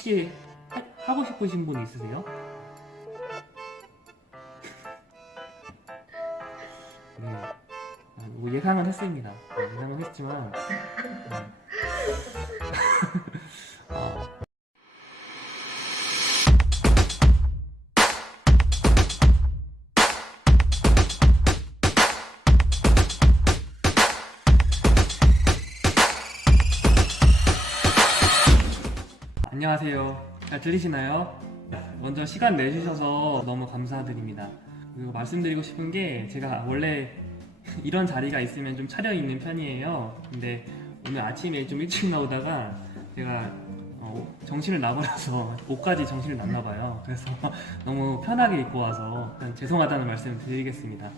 혹시 하- 하고 싶으신 분 있으세요? 네. 아, 뭐 예상은 했습니다. 네, 예상은 했지만. 네. 안녕하세요. 잘 들리시나요? 먼저 시간 내주셔서 너무 감사드립니다. 그리고 말씀드리고 싶은 게 제가 원래 이런 자리가 있으면 좀 차려 있는 편이에요. 근데 오늘 아침에 좀 일찍 나오다가 제가 어, 정신을 나버려서 옷까지 정신을 났나 봐요. 그래서 너무 편하게 입고 와서 죄송하다는 말씀 드리겠습니다.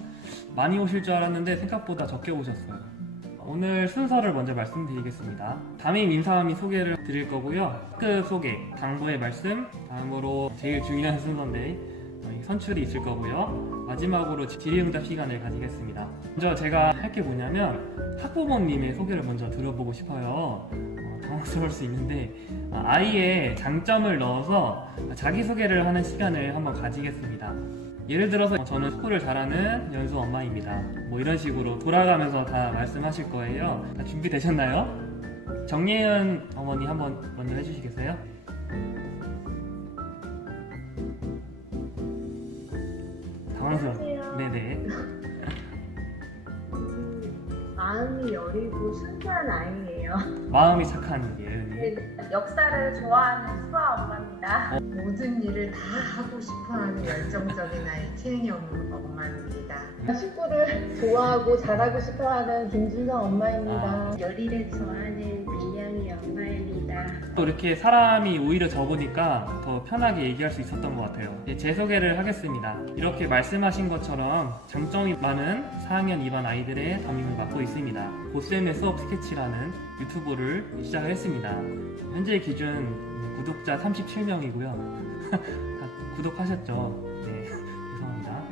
많이 오실 줄 알았는데 생각보다 적게 오셨어요. 오늘 순서를 먼저 말씀드리겠습니다. 담임 인사함이 소개를 드릴 거고요. 끝 소개, 당부의 말씀, 다음으로 제일 중요한 순서인데 어, 이 선출이 있을 거고요. 마지막으로 질의응답 시간을 가지겠습니다. 먼저 제가 할 게 뭐냐면 학부모님의 소개를 먼저 들어보고 싶어요. 어, 당황스러울 수 있는데 아, 아이의 장점을 넣어서 자기소개를 하는 시간을 한번 가지겠습니다. 예를 들어서 저는 축구를 잘하는 연수 엄마입니다. 뭐 이런 식으로 돌아가면서 다 말씀하실 거예요. 다 준비되셨나요? 정예은 어머니 한번 먼저 해주시겠어요? 당황스러워. 네네. 마음이 여리고 순수한 아이예요. 마음이 착한 예은이. 네, 역사를 좋아하는 수아 엄마입니다. 모든 일을 다 하고 싶어하는 열정적인 아이 채은이 엄마입니다. 축구를 좋아하고 잘하고 싶어하는 김준성 엄마입니다. 요리를 좋아하는 민영이 엄마입니다. 또 이렇게 사람이 오히려 적으니까 더 편하게 얘기할 수 있었던 것 같아요. 제 소개를 하겠습니다. 이렇게 말씀하신 것처럼 장점이 많은 4학년 2반 아이들의 담임을 맡고 있습니다. 고쌤의 수업 스케치라는 유튜브를 시작을 했습니다. 현재 기준 구독자 37명이고요. 다 구독하셨죠? 네, 죄송합니다.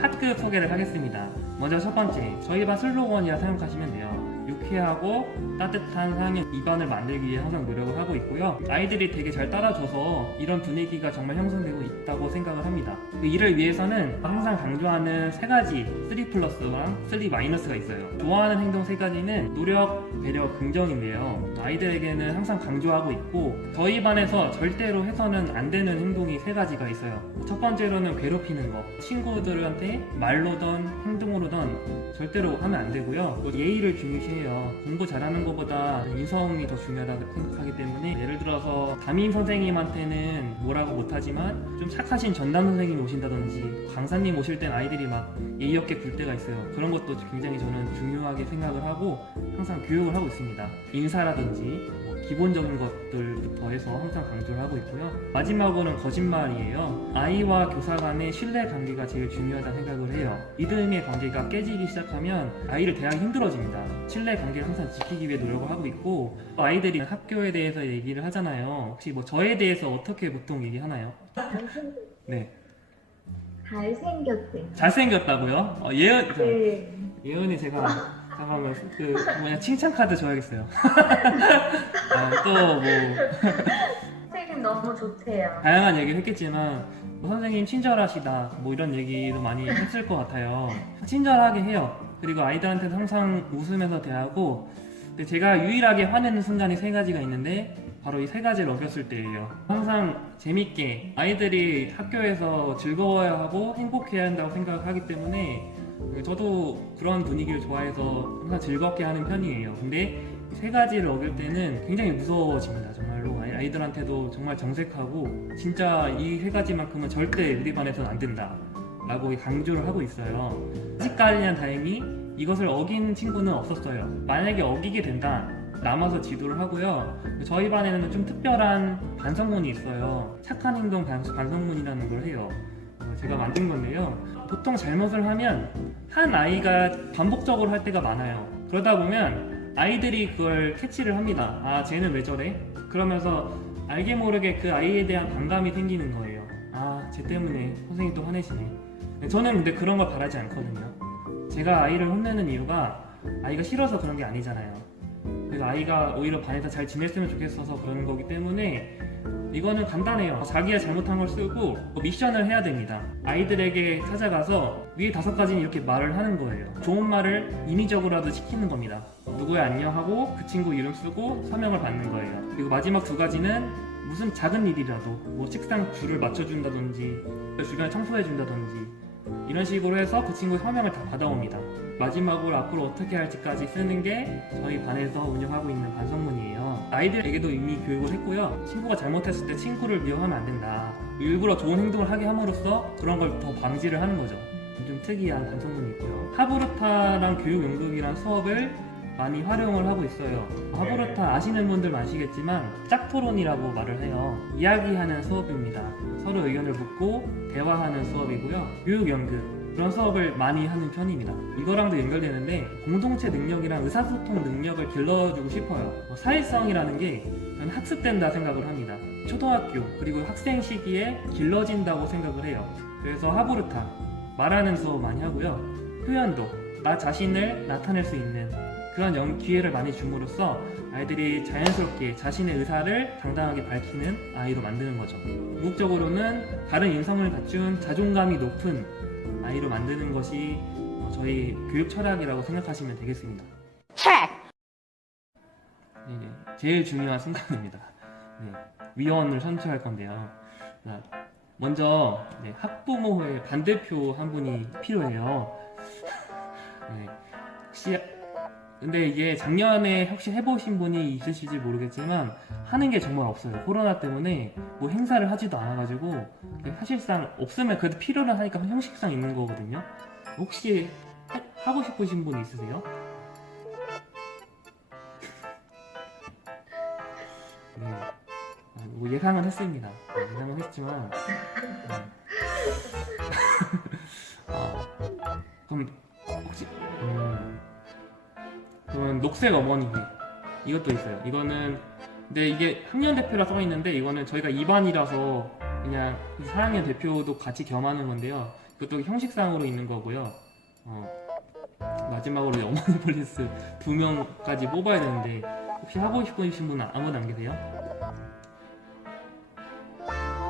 학급 소개를 하겠습니다. 먼저 첫 번째, 저희 반 슬로건이라 생각하시면 돼요. 유쾌하고 따뜻한 4학년 2반을 만들기 위해 항상 노력을 하고 있고요. 아이들이 되게 잘 따라줘서 이런 분위기가 정말 형성되고 있다고 생각을 합니다. 그 이를 위해서는 항상 강조하는 세 가지 3 플러스랑 3 마이너스가 있어요. 좋아하는 행동 세 가지는 노력, 배려, 긍정인데요. 아이들에게는 항상 강조하고 있고 저희 반에서 절대로 해서는 안 되는 행동이 세 가지가 있어요. 첫 번째로는 괴롭히는 거. 친구들한테 말로든 행동으로든 절대로 하면 안 되고요. 또 예의를 중요시해요. 공부 잘하는 것보다 인성이 더 중요하다고 생각하기 때문에 예를 들어서 담임 선생님한테는 뭐라고 못하지만 좀 착하신 전담 선생님이 오신다든지 강사님 오실 땐 아이들이 막 예의 없게 굴 때가 있어요. 그런 것도 굉장히 저는 중요하게 생각을 하고 항상 교육을 하고 있습니다. 인사라든지 뭐 기본적인 것들부터 해서 항상 강조를 하고 있고요. 마지막으로는 거짓말이에요. 아이와 교사 간의 신뢰 관계가 제일 중요하다 생각을 해요. 믿음의 관계가 깨지기 시작하면 아이를 대하기 힘들어집니다. 신뢰 관계를 항상 지키기 위해 노력을 하고 있고 아이들이 학교에 대해서 얘기를 하잖아요. 혹시 뭐 저에 대해서 어떻게 보통 얘기하나요? 네, 잘생겼대. 잘생겼다고요? 어, 예은 네. 예은이 제가 잠깐만 그 뭐냐 칭찬 카드 줘야겠어요. 아, 또뭐 선생님 너무 좋대요. 다양한 얘기를 했겠지만 뭐 선생님 친절하시다 뭐 이런 얘기도 많이 했을 것 같아요. 친절하게 해요. 그리고 아이들한테도 항상 웃으면서 대하고 근데 제가 유일하게 화내는 순간이 세 가지가 있는데 바로 이 세 가지를 어겼을 때예요. 항상 재밌게 아이들이 학교에서 즐거워야 하고 행복해야 한다고 생각하기 때문에 저도 그런 분위기를 좋아해서 항상 즐겁게 하는 편이에요. 근데 이세 가지를 어길 때는 굉장히 무서워집니다. 정말로 아이- 아이들한테도 정말 정색하고 진짜 이 세 가지만큼은 절대 우리 반에서는 안 된다. 라고 강조를 하고 있어요. 아직까지는 다행히 이것을 어긴 친구는 없었어요. 만약에 어기게 된다. 남아서 지도를 하고요. 저희 반에는 좀 특별한 반성문이 있어요. 착한 행동 반, 반성문이라는 걸 해요. 어, 제가 만든 건데요. 보통 잘못을 하면 한 아이가 반복적으로 할 때가 많아요. 그러다 보면 아이들이 그걸 캐치를 합니다. 아, 쟤는 왜 저래? 그러면서 알게 모르게 그 아이에 대한 반감이 생기는 거예요. 아, 쟤 때문에 선생님 또 화내시네. 저는 근데 그런 걸 바라지 않거든요. 제가 아이를 혼내는 이유가 아이가 싫어서 그런 게 아니잖아요. 그래서 아이가 오히려 반에서 잘 지냈으면 좋겠어서 그러는 거기 때문에 이거는 간단해요. 자기가 잘못한 걸 쓰고 뭐 미션을 해야 됩니다. 아이들에게 찾아가서 위에 다섯 가지는 이렇게 말을 하는 거예요. 좋은 말을 인위적으로라도 시키는 겁니다. 누구야 안녕하고 그 친구 이름 쓰고 서명을 받는 거예요. 그리고 마지막 두 가지는 무슨 작은 일이라도 뭐 책상 줄을 맞춰준다든지 주변 청소해준다든지 이런 식으로 해서 그 친구 서명을 다 받아옵니다. 마지막으로 앞으로 어떻게 할지까지 쓰는 게 저희 반에서 운영하고 있는 반성문이에요. 아이들에게도 이미 교육을 했고요. 친구가 잘못했을 때 친구를 미워하면 안 된다. 일부러 좋은 행동을 하게 함으로써 그런 걸 더 방지를 하는 거죠. 좀 특이한 반성문이 있고요. 하브르타랑 교육 연극이란 수업을 많이 활용을 하고 있어요. 하브르타 아시는 분들 아시겠지만 짝토론이라고 말을 해요. 이야기하는 수업입니다. 서로 의견을 묻고 대화하는 수업이고요. 교육 연극 그런 수업을 많이 하는 편입니다. 이거랑도 연결되는데 공동체 능력이랑 의사소통 능력을 길러주고 싶어요. 어, 사회성이라는 게 저는 학습된다 생각을 합니다. 초등학교 그리고 학생 시기에 길러진다고 생각을 해요. 그래서 하부르타 말하는 수업 많이 하고요. 표현도 나 자신을 나타낼 수 있는 그런 연- 기회를 많이 줌으로써 아이들이 자연스럽게 자신의 의사를 당당하게 밝히는 아이로 만드는 거죠. 궁극적으로는 다른 인성을 갖춘 자존감이 높은 아이로 만드는 것이 어, 저희 교육 철학이라고 생각하시면 되겠습니다. 이게 제일 중요한 순간입니다. 네, 위원을 선출할 건데요. 자, 먼저 네, 학부모회 반대표 한 분이 필요해요. 네, 혹시 근데 이게 작년에 혹시 해보신 분이 있으실지 모르겠지만 하는 게 정말 없어요. 코로나 때문에 뭐 행사를 하지도 않아가지고 사실상 없으면 그래도 필요를 하니까 형식상 있는 거거든요. 혹시 하, 하고 싶으신 분 있으세요? 네. 아, 뭐 예상은 했습니다. 네, 예상은 했지만. 네. 어, 그럼 녹색 어머니 이것도 있어요. 이거는 근데 이게 학년 대표라 써 있는데 이거는 저희가 2반이라서 그냥 4학년 대표도 같이 겸하는 건데요. 그것도 형식상으로 있는 거고요. 어, 마지막으로 어머니 폴리스 두 명까지 뽑아야 되는데 혹시 하고 싶으신 분 아무도 안 계세요?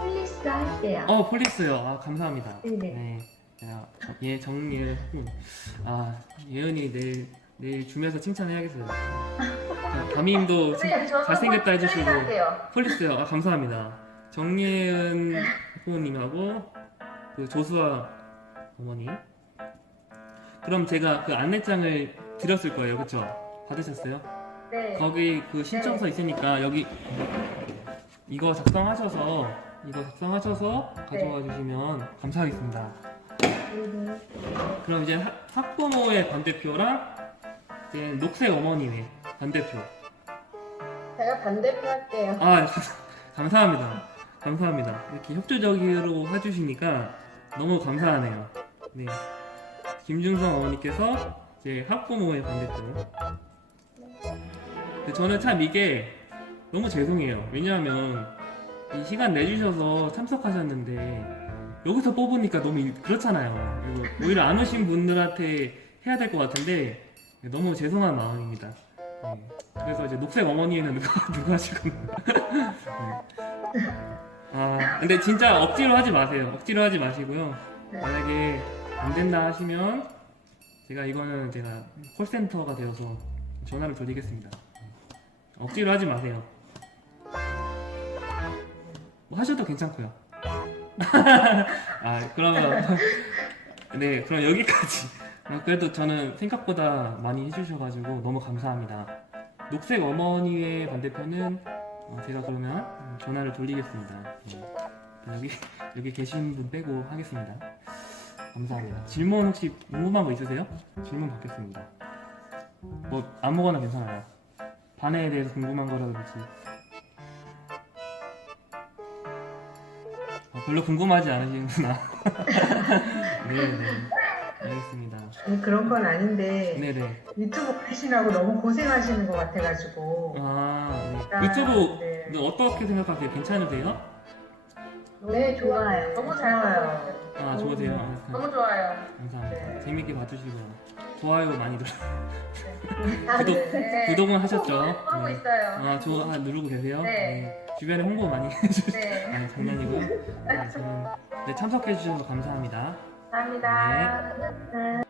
폴리스 할게요. 어 폴리스요. 아 감사합니다. 네네. 네. 야, 예 정일 아 예은이 내일 내일 주면서 칭찬해야겠어요. 자, 담임도 칭- 선생님, 저도 잘생겼다 해주시고 할게요. 폴리스요. 아 감사합니다. 정예은 부모님하고 그 조수아 어머니. 그럼 제가 그 안내장을 드렸을 거예요, 그렇죠? 받으셨어요? 네. 거기 그 신청서 있으니까 여기 이거 작성하셔서 이거 작성하셔서 가져와 주시면 감사하겠습니다. 음, 그럼 이제 학- 학부모의 반대표랑 이제 녹색 어머니의 반대표. 제가 반대표 할게요. 아 감- 감사합니다. 감사합니다. 이렇게 협조적으로 해주시니까 너무 감사하네요. 네. 김준성 어머니께서 이제 학부모의 반대표. 근데 저는 참 이게 너무 죄송해요. 왜냐하면 이 시간 내주셔서 참석하셨는데 여기서 뽑으니까 너무 일- 그렇잖아요. 그리고 오히려 안 오신 분들한테 해야 될 것 같은데 너무 죄송한 마음입니다. 네. 그래서 이제 녹색 어머니에는 누가 누가 건가요? 네. 아 근데 진짜 억지로 하지 마세요. 억지로 하지 마시고요. 네. 만약에 안 된다 하시면 제가 이거는 제가 콜센터가 되어서 전화를 드리겠습니다. 억지로 하지 마세요. 뭐 하셔도 괜찮고요. 아 그러면 네 그럼 여기까지. 아, 그래도 저는 생각보다 많이 해주셔가지고 너무 감사합니다. 녹색 어머니의 반대편은 어, 제가 그러면 음, 전화를 돌리겠습니다. 네. 여기 여기 계신 분 빼고 하겠습니다. 감사합니다. 질문 혹시 궁금한 거 있으세요? 질문 받겠습니다. 뭐 아무거나 괜찮아요. 반에 대해서 궁금한 거라든지. 아, 별로 궁금하지 않으시는구나. 네 네. 알겠습니다. 아니, 그런 건 아닌데 네네. 유튜브 하시라고 너무 고생하시는 것 같아가지고. 아, 아, 네. 유튜브 네. 네, 어떻게 생각하세요? 괜찮으세요? 네, 좋아요. 너무 좋아요. 아, 좋으세요? 아, 너무 좋아요. 감사합니다. 네. 재밌게 봐주시고 좋아요 많이 눌러. 아, 구독- 네. 구독은 하셨죠? 하고 네. 있어요. 아, 좋아 아, 누르고 계세요? 네. 주변에 홍보 많이 해주세요. 네. 아니 장난이고요. 네, 저는 네, 참석해 주셔서 감사합니다. 감사합니다.